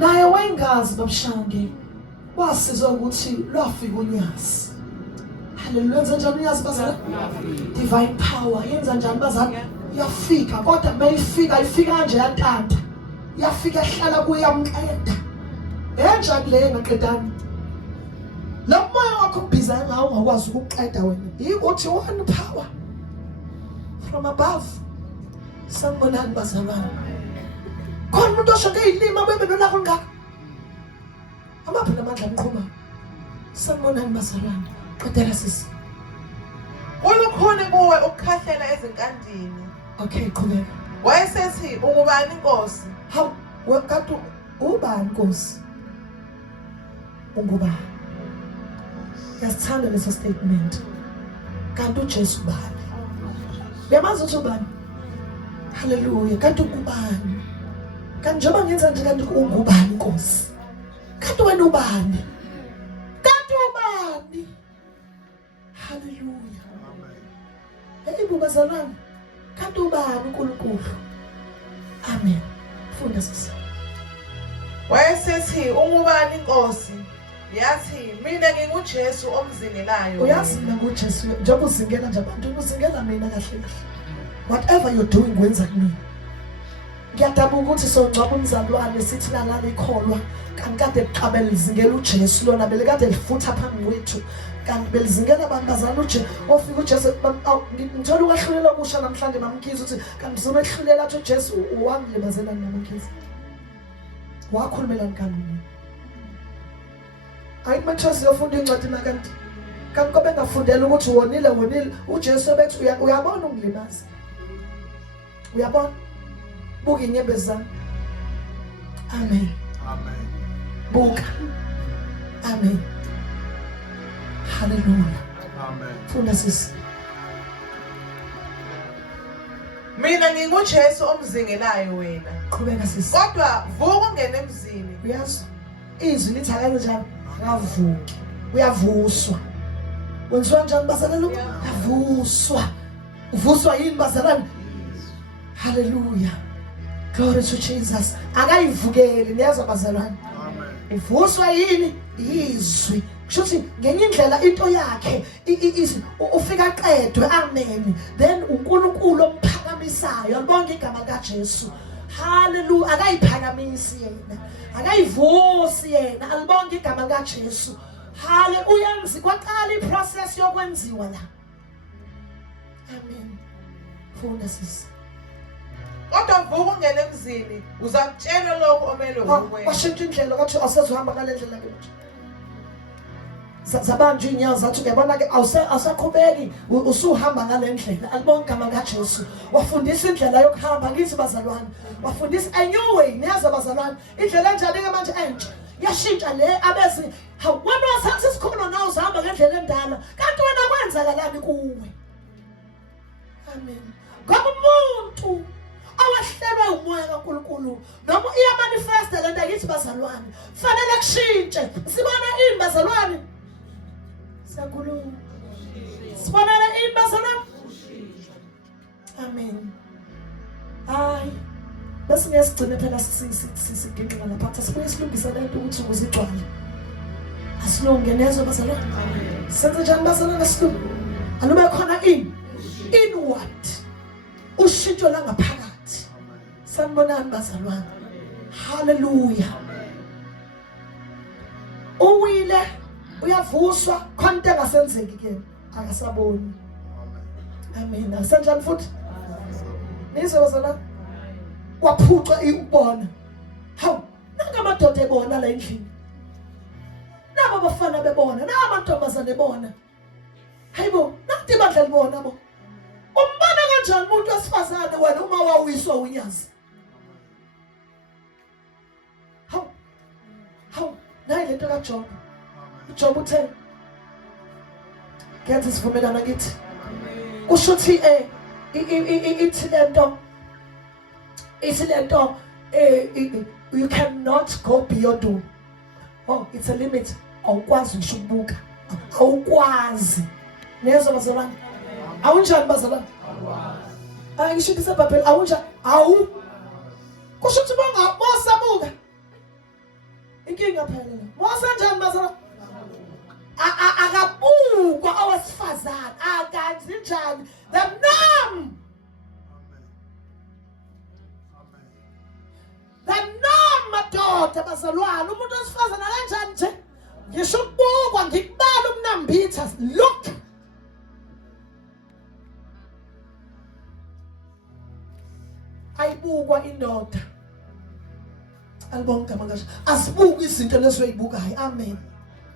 Naye wengazi babshange wasizwa ukuthi lwafika unyasi. Hallelujah. Yenza njani unyasi bazalwane? Divine power. Yenza njani bazalwane? Yafika kodwa mayifika ifika nje yantanta. Yafika ehlala kuyamqeda. Enjani le ngaqedani? Lo moya wakho ubhiza ngawo ungakwazi ukuqeda wena. Yikuthi one power from above. Sanibonani bazalwane. Khona umuntu osho ngeyilima bebe nona kungaka. Amaphi namandla amqhuma. Sanibonani bazalwane. Qedela sisi. Ulukhuni kuwe ukukhahlela ezinkandini. Okay, qhubeka. Wayesethi ungubani inkosi? Hawu, wakati ubani Nkosi? Ungubani? Yasithanda leso statement. Kanti uJesu ubani? Uyamazi ukuthi ubani? Hallelujah. Kanti ungubani? Kanti njengoba ngenza nje kanti ungubani Nkosi? Kanti wena ubani? Kanti ubani? Hallelujah. Hey bazalwane. Kanti ubani uNkulunkulu? Amen. Funda sisi. Wayesethi ungubani inkosi? Yathi mina nginguJesu omzingelayo. Uyazi mina ngoJesu njengoba uzingela nje abantu uzingela mina kahle kahle. whatever you're doing wenza kimi. Ngiyadabuka ukuthi songcwaba umzalwane sithi nalala ikholwa kanti kade liqhabela lizingela uJesu lona belikade lifutha phambi kwethu kanti belizingela abantazana uJesu ofika uJesu ngithola ukwahlulela kusha namhlanje mamkhizi ukuthi kanti zona ehlulela athi uJesu uwangilibazela namkhizi wakhulumelana kanini ayimathosi yofunda incwadi nakanti kanti kobe ngafundela ukuthi wonile uJesu bethi uyabona ungilimaza uyabona buka inyembezi zami amen Amen. buka amen hallelujah Amen. funda sisi Mina nginguJesu omzingelayo wena. qhubeka sisi Kodwa vuka ungene emzini. uyazi izwi lithi akanjani akavuki uyavuswa wenziwa kanjani bazalwane uyavuswa uvuswa yini bazalwane hallelujah glory to Jesus akayivukeli niyazwa bazalwane Amen. ivuswa yini izwi kushuthi ngenye indlela into yakhe ufika qedwe amen then uNkulunkulu omphakamisayo alibonke igama likaJesu hallelujah akayiphakamisi yena akayivusi yena alibonke igama likaJesu hallelujah uyenzi kwaqala iprocess yokwenziwa la amen funda sisi Kodwa vuka ungene emzini uzakutshela lokho omele ukwenza. washintsha indlela kwathi awusezohamba ngale ndlela ke manje zabanje inyawo zathi uyabona ke awusaqhubeki usuhamba ngale ndlela alibonke igama likaJesu wafundisa indlela yokuhamba ngithi bazalwane wafundisa a new way niyazi bazalwane indlela enjani ke manje entsha yashintsha le abezi wena wasathi sikhona nawe uzahamba ngendlela endala kanti wena kwenzakalani kuwe amen ngoba umuntu awahlelwe umoya kaNkulunkulu noma iyamanifesta lento ayithi bazalwane fanele kushintshe sibona ini bazalwane sakhuluma sibona ini bazalwane amen hayi bese ngiyasigcina phela sisigingqina lapha sibuye silungisa lento ukuthi ukuzigcwala asilunge nezo bazalwane amen senze njani bazalwane siku alube khona inward ushintsho la ngaphakathi sanibonani bazalwane hallelujah uwile uyavuswa konke engasenzeki ke akasaboni amen asenjani futhi nizwe bazalwane waphuca ukubona hawu nangamadoda ebona la endlini nabo bafana bebona namantombazane ebona hayibo nakuthi badla libona bo umbona kanjani umuntu wesifazane wena uma wawiswa unyazi hawu nayi lento kaJob uJob uthe kenza isivumelano kithi kusho ukuthi ithi lento you cannot go beyond you. Oh, it's a limit awukwazi ngisho ukubuka awukwazi nezo bazalwane awunjani bazalwane ngisho isebhabheli awunjani kusho ukuthi bongabosabuka inkinga phela mosa njani bazalwane akabukwa awesifazane akanzi njani the norm madoda bazalwane umuntu wesifazane kanjani nje ngisho ukubukwa ngikubala umnambitha look ayibukwa indoda alibonke amangasha asibuki izinto lesoyibukayo amen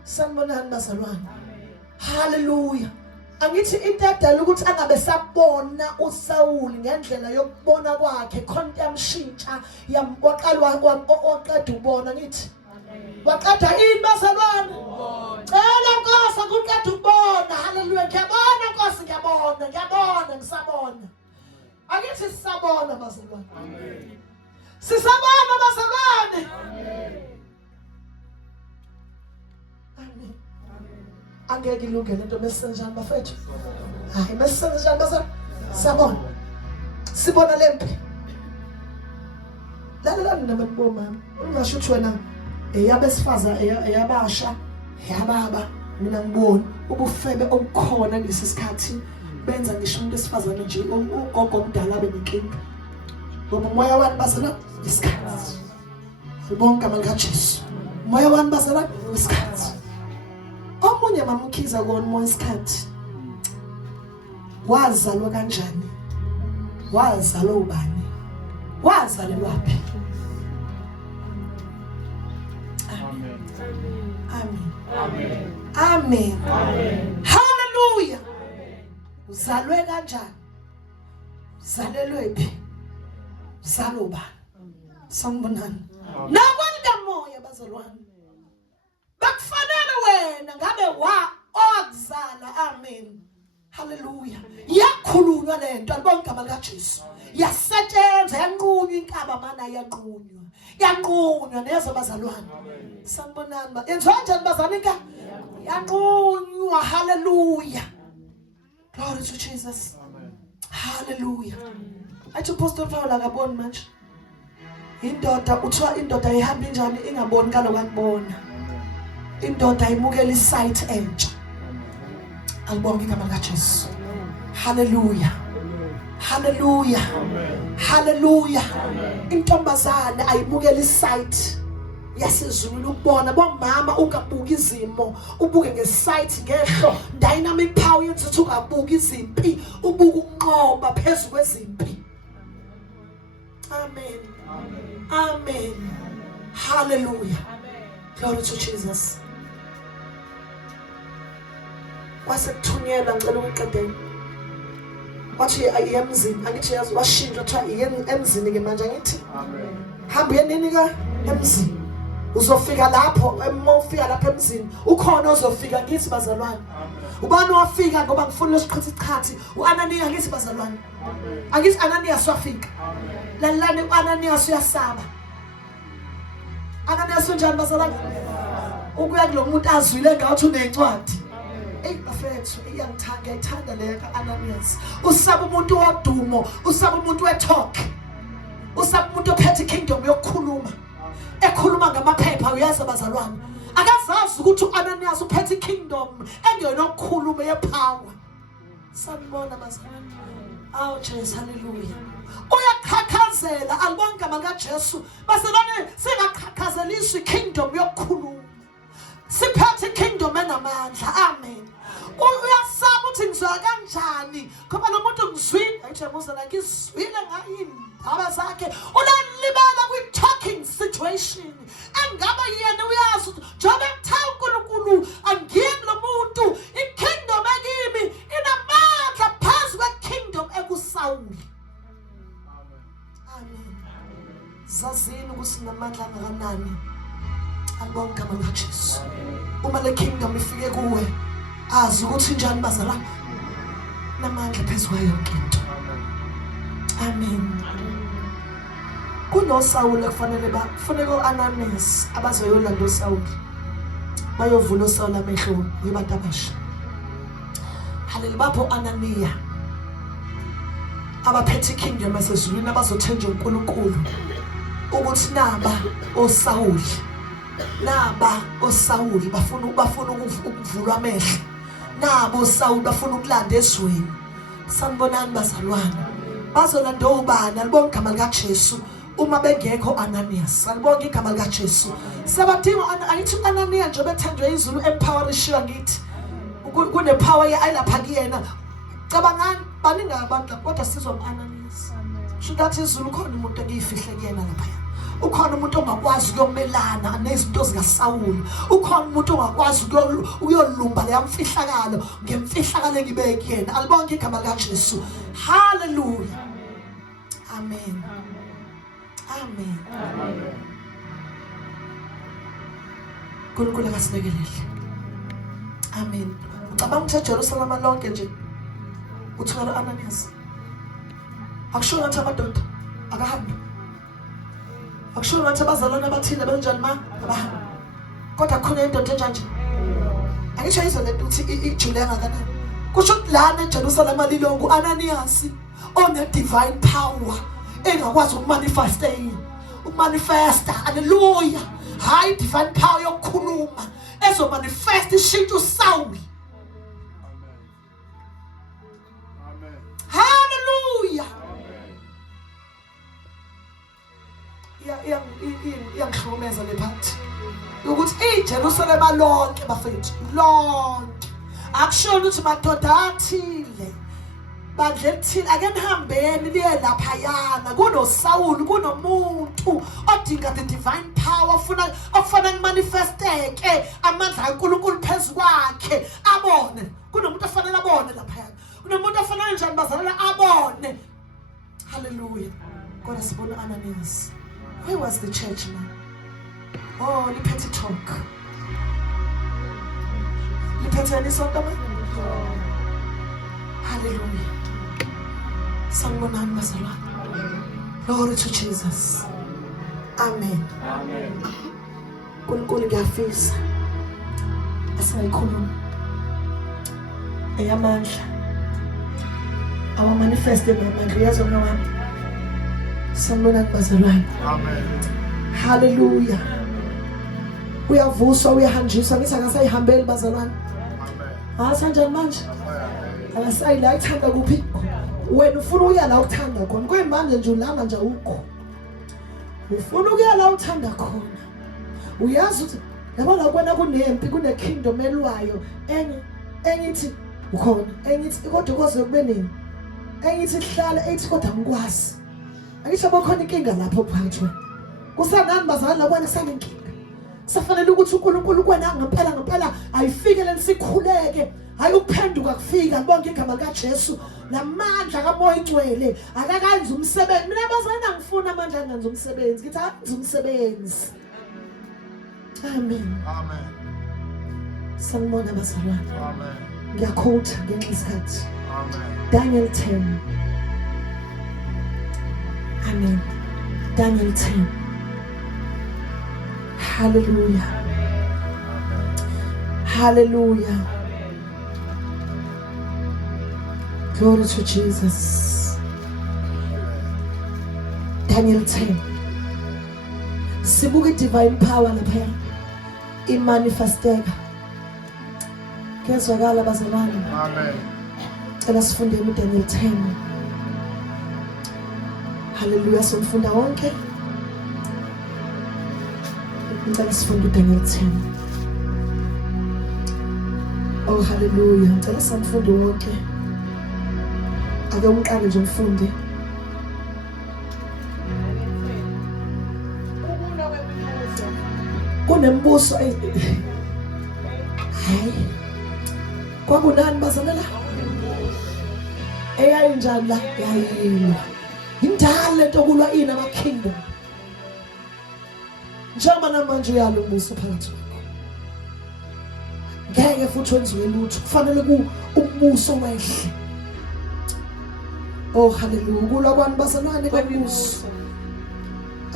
sanibonani bazalwane hallelujah angithi into edala ukuthi angabe sabona uSawuli ngendlela yokubona kwakhe konke yamshintsha yamwaqala waqeda ubona ngithi waqeda ini bazalwane cela Nkosi ukuqeda ubona hallelujah ngiyabona Nkosi ngiyabona ngisabona angithi sisabona bazalwane amen sisabona bazalwane amen angeke ilungele into mesenjani bafethu hayi mesenjani bazalwane sabona sibona lempi lalela nabantu bomama ungasho ukuthi wena eyabesifaza eyabasha eyababa mina ngibona ubufebe obukhona lesi sikhathi benza ngisho umuntu esifazane nje ugogo omdala benenkinga ngoba umoya wani bazalwane isikhathi bonke amandla kaJesu umoya wani bazalwane isikhathi omunye mamukhiza kona umoya isikhathi wazalwa kanjani wazalwa ubani wazalelwaphi Amen. Amen. Hallelujah. Uzalwe kanjani? Uzalelwe phi? Uzalwa ubani? Sanibonani. Nakwalika moya bazalwane. Bakufanele wena ngabe okuzala. Amen. Hallelujah. Yakhulunywa lento alibonke amandla kaJesu. Yasetshenzwa yanqunywa inkaba mana yanqunywa. Yanqunywa nezo bazalwane. Sanibonani ba. Enziwa kanjani bazalwane ka? Yanqunywa. Hallelujah. Glory to Jesus. Hallelujah. Athi Apostle Paul akaboni manje. Indoda uthiwa indoda ihamba njani ingaboni kaloku akubona. Indoda ayimukela isight entsha. Alibonke igama likaJesu. Hallelujah. Hallelujah. Hallelujah. Intombazane ayimukela isight yasezulu ukubona bomama ungabuka izimo ubuke ngesight ngehlo dynamic power yenza ukuthi ungabuka izimpi ubuka ukunqoba phezulu kwezimpi. Amen. Amen. Hallelujah. Glory to Jesus. Wasekuthunyelwa ngicela ukuqedela. Wathi ayemzini angithi yazi washintsha wathi emzini ke manje angithi. Amen. Hamba yenini ka emzini. Uzofika lapho ufika lapha emzini ukhona ozofika ngithi bazalwane. Ubani wafika ngoba ngifuna usiqhitha isikhathi uAnaniya ngithi bazalwane. Angithi Ananiya wafika. Lalani uAnaniya uyasaba. Ananiya unjani bazalwane? Ukuya kulomuntu azwile ngathi unencwadi. Bafethu iyangithanda leyo kaAnanias. Usaba umuntu wodumo, usaba umuntu wetalk. Usaba umuntu ophethe kingdom yokukhuluma. Ekhuluma ngamaphepha uyazi abazalwane. Akazazi ukuthi uAnanias uphethe kingdom engeyona ukukhuluma yepower. Sanibona bazalwane. Awu Jesus, hallelujah. Uyakhakhazela alibonke igama likaJesu. Bazalwane singakhakhazaliswa ikingdom yokukhuluma. Siphethe kingdom enamandla. Amen. Uyasaba ukuthi ngizwa kanjani ngoba lo muntu ngizwile ayithemuza la ngizwile ngayindaba zakhe ulalibala kwi talking situation engaba yena uyazi njengoba ekuthawa uNkulunkulu angiyeni lo muntu ikingdom ekimi inamandla phezu kwekingdom ekuSawuli. Amen. Zazini ukuthi namandla angakanani alibonke igama likaJesu. Uma le kingdom ifike kuwe azi ukuthi njani bazalwane namandla phezu kwayo yonke into. Amen. KunoSawuli kufanele bafuneka uAnanias abazoyolanda uSawuli bayovula uSawuli amehlo kubantu abasha. Hallelujah. Bapho Ananiya abaphethe kingdom esezulwini abazothenjwa uNkulunkulu ukuthi naba oSawuli bafuna ukuvulwa amehlo. Nabo Sawuli bafuna ukulanda ezweni. Sanibonani bazalwane. Bazolanda ubani alibonke igama likaJesu uma bengekho Ananias. Alibonke igama likaJesu. Sabadinga ayithi Ananiya nje bethenjwe izulu empower ishiya ngithi. Kune power ayilapha kuyena. Cabangani baningi abantu kodwa sizwa uAnanias. Shodathi izulu khona umuntu engiyifihle kuyena lapha. Ukhona umuntu ongakwazi ukuyomelana nezinto zikaSawuli. Ukhona umuntu ongakwazi ukuyolumba le yamfihlakalo ngemfihlakalo engibeke yena. Alibonke igama likaJesu. Hallelujah. Amen. Amen. Nkulunkulu akasilekelele. Amen. Ucabanga ukuthi eJerusalem lonke nje uthola Ananias. Akusho ngathi amadoda akahambi. Akusho ngathi abazalwane abathile benjani ma abahamba. Kodwa khona indoda enjanje. Angisho izo lento uthi iJulia ngakanani. Kusho ukuthi lana eJerusalem alilonke uAnanias one divine power engakwazi ukumanifesta. Hallelujah. Hayi divine power yokukhuluma ezo manifest ishintsha uSawuli. iyangihlukumeza le part ukuthi iJerusalem lonke bafethu lonke akushona ukuthi madoda athile bandle lithile ake nihambeni liye lapha yana kunoSawuli kunomuntu odinga the divine power ofuna kumanifesteke amandla kaNkulunkulu phezulu kwakhe abone kunomuntu ofanele abone lapha yana kunomuntu ofanele njani bazalana abone. Hallelujah. God sibona Ananias. Where was the church man? Oh, liphethe talk. Liphethe nisonto man. Hallelujah. Sanibonani bazalwane. Glory to Jesus. Amen. Amen. Kunkulu ngiyafisa. Asayikhuluma. Eyamandla. Awa manifeste ngamandla yazona wami. Sanibonani bazalwane. Amen. Hallelujah. Uyavuswa uyahanjiswa ngithi akasayihambeli bazalwane. Amen. Asanjani manje? Akasayila ithanda kuphi? Wena ufuna ukuya la uthanda khona. Kwemanje nje ulanga nje ukho. Ufuna ukuya la uthanda khona. Uyazi ukuthi yabona kwena kunempi kune kingdom elwayo enye ithi ukhona enye ithi kodwa koze kube nini enye ithi hlala ethi kodwa ngikwazi. Angisho bokhona inkinga lapho phakathi. Kusanani bazalwane labona kusanenkinga. Safanele ukuthi uNkulunkulu kwena ngempela ayifike lensikhuleke hayi ukuphenduka kufika bonke igama likaJesu lamandla kaMoya Ingcwele akakanzi umsebenzi. Mina bazalwane ngifuna amandla angenza umsebenzi ngithi akenze umsebenzi. Amen. Amen. Sanibona bazalwane. Amen. Ngiyakhotha ngenxa isikhathi. Amen. Daniel 10. Amen. Daniel 10. Hallelujah. Hallelujah. Glory to Jesus. Daniel 10. Sibuke divine power lapha. Imanifesteka. Kezwakala bazalwane. Amen. Cela sifunde uDaniel 10. Hallelujah. Somfunda wonke. Ngicela sifunde uDaniel 10. Oh hallelujah. Ngicela samfunde wonke. Ake umqale nje umfunde. Ukulwa kwemibuso. Kunembuso hayi. Kwakunani bazalala? Eyayinjani la? Yayilwa. Indala lento kulwa ina ama kingdom. Njengoba namanje uyalo umbuso phakathi kwakho. Ngeke futhi wenziwe lutho. Kufanele umbuso wehle. Oh hallelujah. Kulwa kwani bazalwane kwemibuso.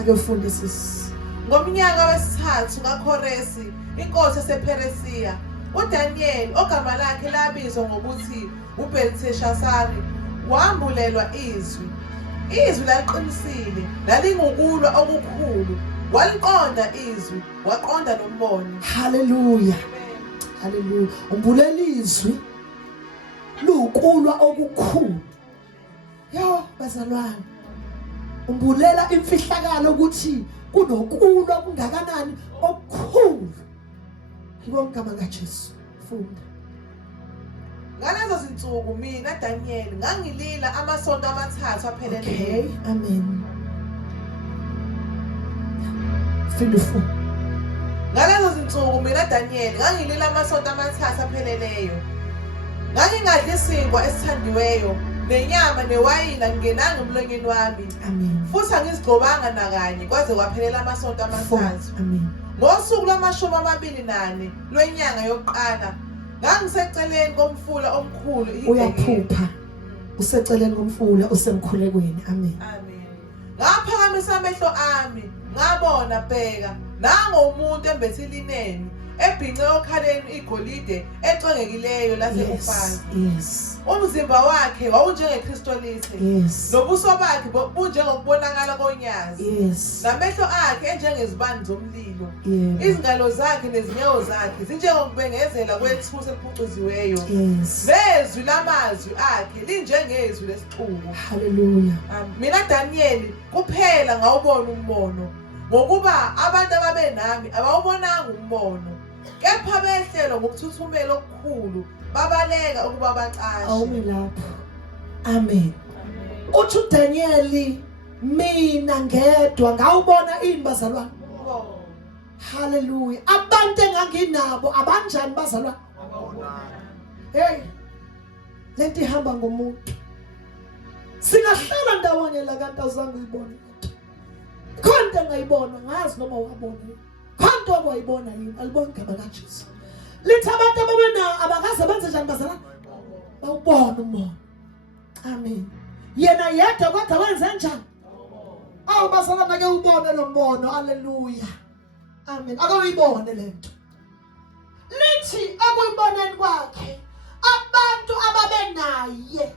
Ake ufunde sisi. Ngomnyaka wesithathu kaKhoresi inkosi yasePeresiya uDaniel ogama lakhe labizwa ngokuthi uBelteshazari wambulelwa izwi laliqinisile lalingukulwa okukhulu waliqonda izwi waqonda nombono. Hallelujah. Hallelujah. Umbulela izwi lukulwa okukhulu. Yo bazalwane. Umbulela imfihlakalo ukuthi kunokulwa kungakanani okukhulu. Ngibonga igama likaJesu. Funda. Ngalezo zinsuku mina Daniel ngangilila amasonto amathathu apheleleyo. Okay, amen. Funda. Ngalezo zinsuku mina Daniel ngangilila amasonto amathathu apheleleyo. Ngangingadli isinkwa esithandiweyo nenyama newayini angenanga emlonyeni wami. Amen. Futhi angizigcobanga nakanye kwaze kwaphelela amasonto amathathu. Amen. Ngosuku lwama-24 lwenyanga yokuqala ngangiseceleni komfula omkhulu Uyaphupha. Useceleni komfula usemkhulekweni. Amen. Amen. Ngaphakamisa amehlo ami ngabona bheka nangomuntu embethe ilineni ebhinqe okhaleni igolide ecwengekileyo lase-Ufazi. Yes. Umzimba wakhe wawunjengeKristo lithe. Yes. Nobuso bakhe bunjengokubonakala konyazi. Yes. Namehlo akhe enjengezibani zomlilo. Yes. Izingalo zakhe nezinyawo zakhe zinjengokubengezela kwethusi eliphucuziweyo. Yes. Nezwi lamazwi akhe linjengezwi lesixuku. Hallelujah. Mina Daniel kuphela ngawubona umbono ngokuba abantu ababenami abawubonanga umbono kepha behlelo ngokuthuthumela okukhulu babaleka ukuba bacashe. Awume lapho. Amen. Uthi uDaniel mina ngedwa ngawubona ini bazalwane? Hallelujah. Abantu enganginabo abanjani bazalwane? Hey. Lento ihamba ngomuntu. Singahlala ndawonye la kanti azange uyibone. Konke ngayibona ngazi noma wabona. Konke wayibona yini? Aliboni igama kaJesu. Lithi abantu ababena abakaze benze njani bazalwane? Bawubona umoya. Amen. Yena yedwa kodwa wenze njani? Awu bazalwane ake ubone lo mbono. Hallelujah. Amen. Ake uyibone lento. Lithi akuyiboneni kwakhe abantu ababenaye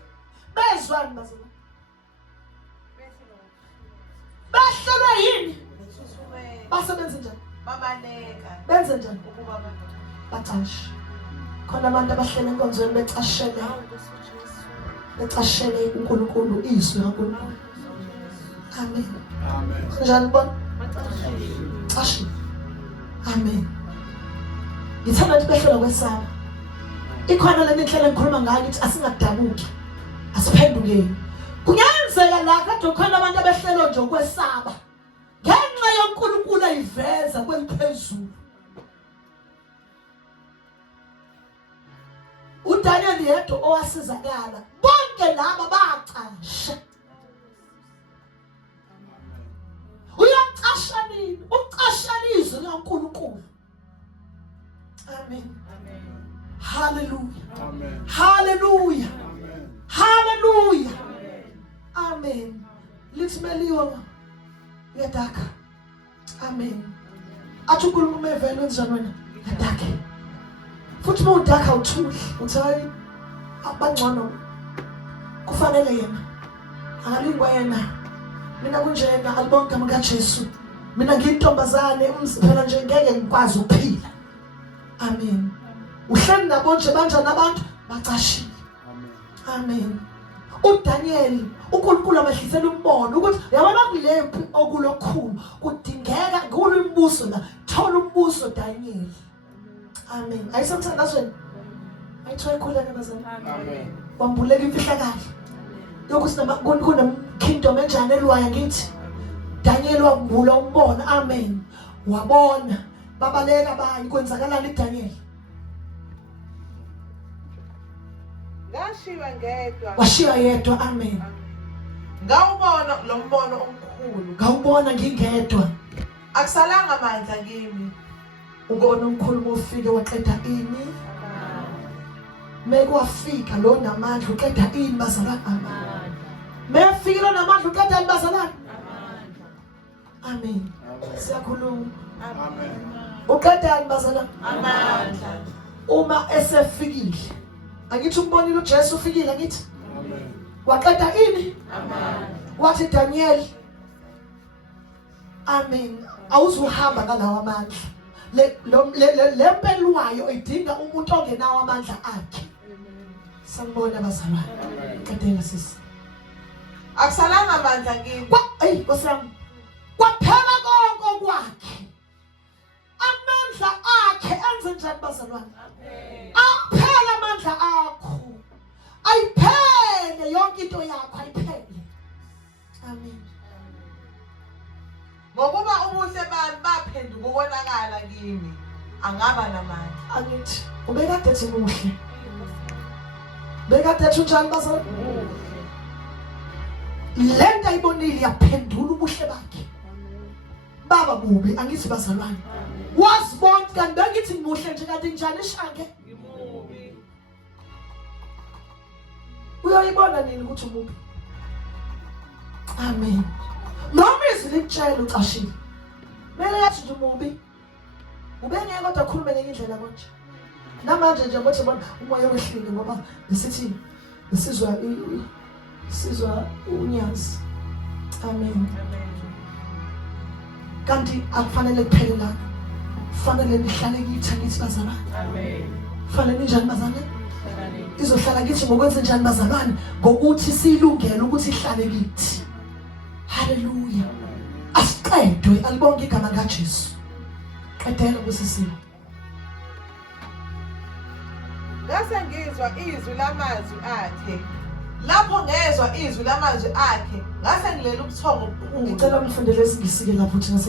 bezwani bazalwane? Bahlelwe yini? Basebenza njani? Babaleka Benze njani? ukuba Bacashe. Khona abantu abahlele enkonzweni becashele. Becashele uNkulunkulu izwi kaNkulunkulu. Amen. Amen. Njani bona? Cashe. Amen. Ngithanda ukuthi behlelwa kwesaba. Ikhona le ndlela engikhuluma ngayo ukuthi asingadabuki. Asiphendukeni. Kungenzeka la kade khona abantu abehlelwa nje ukwesaba. Ngenxa yoNkulunkulu ayiveza kweliphezulu. uDaniel yedwa owasizakala. Bonke laba bacasha. Uyacasha nini? Ucasha izwi laNkulunkulu. Amen. Hallelujah. Amen. Hallelujah. Amen. Hallelujah. Amen. Litmeliwa yadaka. Amen. Athi uNkulunkulu evele wenzani wena? Yadaka. Futhi uma udaka uthuli, uthi hayi abangcono kufanele yena. Akalingwa yena. Mina kunjena alibonke igama kaJesu. Mina ngiyintombazane umziphela nje ngeke ngikwazi ukuphila. Amen. Uhleli nabo nje banjani abantu bacashile. Amen. uDaniel uNkulunkulu abahlisela umbono ukuthi yabona kulephi okulokhulu kudingeka ngulu umbuso la thola umbuso Daniel. Amen. Ayisomthandazweni. Ayithola ikhuleka bazalwane. Amen. Wambuleka imfihlakalo. Yokuthi kunem kingdom enjani elwaya ngithi. Daniel wambula umbono. Amen. Wabona babaleka abanye kwenzakalani kuDaniel. ngashiwa ngedwa Washiya yedwa. Amen. ngawubona lo mbono omkhulu Ngawubona ngingedwa. akusalanga amandla kimi Ubona umkhulu ufike waqeda ini. Mekwafika lo namandla uqeda ini bazalwane. Amen. Mefika lo namandla uqeda ini bazalwane. Amen. Siyakhuluma. Amen. Uqeda ini bazalwane. amandla Uma esefikile. Angithi umbonile uJesu ufikile angithi. Amen. Waqeda ini? amandla Wathi Daniel. Amen. Awuzuhamba ngalawa amandla. Le lempelwayo idinga umuntu ongenawo amandla akhe. Sanibona bazalwane. Qedela sisi. akusalanga amandla kimi Hey, Nkosiyami. Kwaphela konke kwakhe. Amandla akhe enze njani bazalwane? Aphela amandla akho. Ayiphele yonke into yakho ayiphele. Amen. ngokuba ubuhle bami baphenduka ubonakala kimi angaba namandla Angithi ubekade ethi muhle. Bekade ethi njani bazalwane? Lento ayibonile yaphendula ubuhle bakhe. Baba bubi angithi bazalwane. Wazibona kanti bengithi muhle nje kanti njani ishange? Uyoyibona nini ukuthi umubi? Amen. Noma izwi likutshela ucashile. Mele yathi nje umubi. Ubengeke kodwa akhulume ngenye indlela konje. Namanje nje ngothi bona umoya wehlile ngoba besithi sizwa unyazi. Amen. Kanti akufanele kuphele la. Kufanele nihlale kithi ngithi bazalwane. amen Kufanele njani bazalwane? Izohlala kithi ngokwenze njani bazalwane? Ngokuthi silungele ukuthi ihlale kithi. Hallelujah. Aqedwe alibonke igama likaJesu. Qedela kusisiwe. Ngase ngizwa izwi lamazwi akhe. Lapho ngezwa izwi lamazwi akhe, ngase ngilela ubuthongo obukhulu. Ngicela unifundele isingisi ke lapho thina